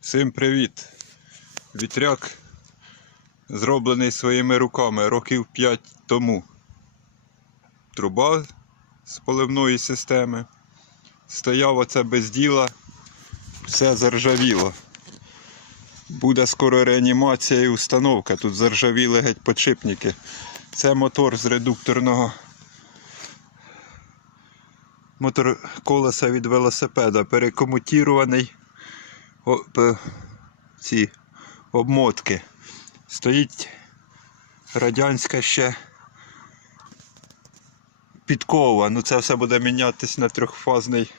Всім привіт! Вітряк зроблений своїми руками років 5 тому. Труба з поливної системи. Стояв оце без діла, все заржавіло. Буде скоро реанімація і установка. Тут заржавіли геть подшипники. Це мотор з редукторного мотор колеса від велосипеда, перекомутірований ці обмотки. Стоїть радянська ще підкова. Ну це все буде мінятись на трьохфазний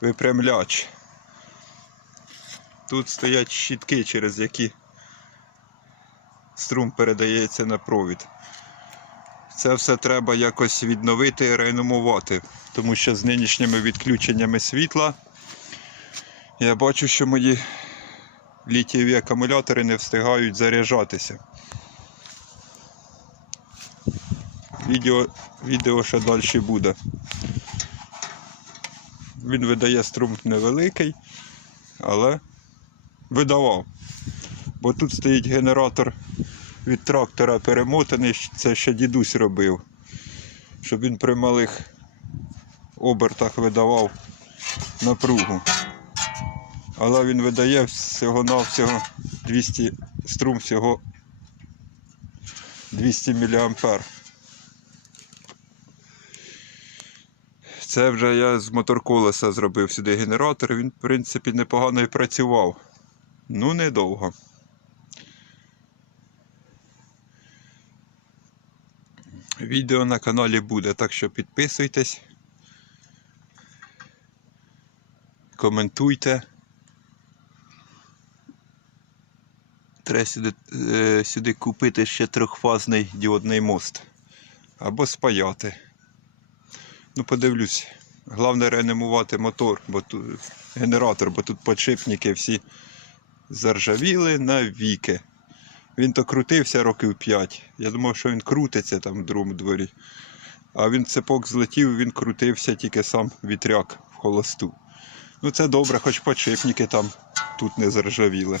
випрямляч. Тут стоять щітки, через які струм передається на провід. Це все треба якось відновити і реанімувати, тому що з нинішніми відключеннями світла я бачу, що мої літієві акумулятори не встигають заряджатися. Відео, відео ще далі буде. Він видає струм невеликий, але видавав. Бо тут стоїть генератор від трактора перемотаний, це ще дідусь робив, щоб він при малих обертах видавав напругу. Але він видає всього-навсього 200 струм всього 200 мА. Це вже я з моторколеса зробив сюди генератор, він, в принципі, непогано і працював. Ну, недовго. Відео на каналі буде, так що підписуйтесь, коментуйте. Треба сюди, е, сюди купити ще трьохфазний діодний мост. Або спаяти. Ну, подивлюсь. Головне реанімувати мотор, бо тут генератор, бо тут подшипники всі заржавіли навіки. Він то крутився років 5. Я думав, що він крутиться там в другому дворі. А він цепок злетів, він крутився тільки сам вітряк в холосту. Ну це добре, хоч подшипники там тут не заржавіли.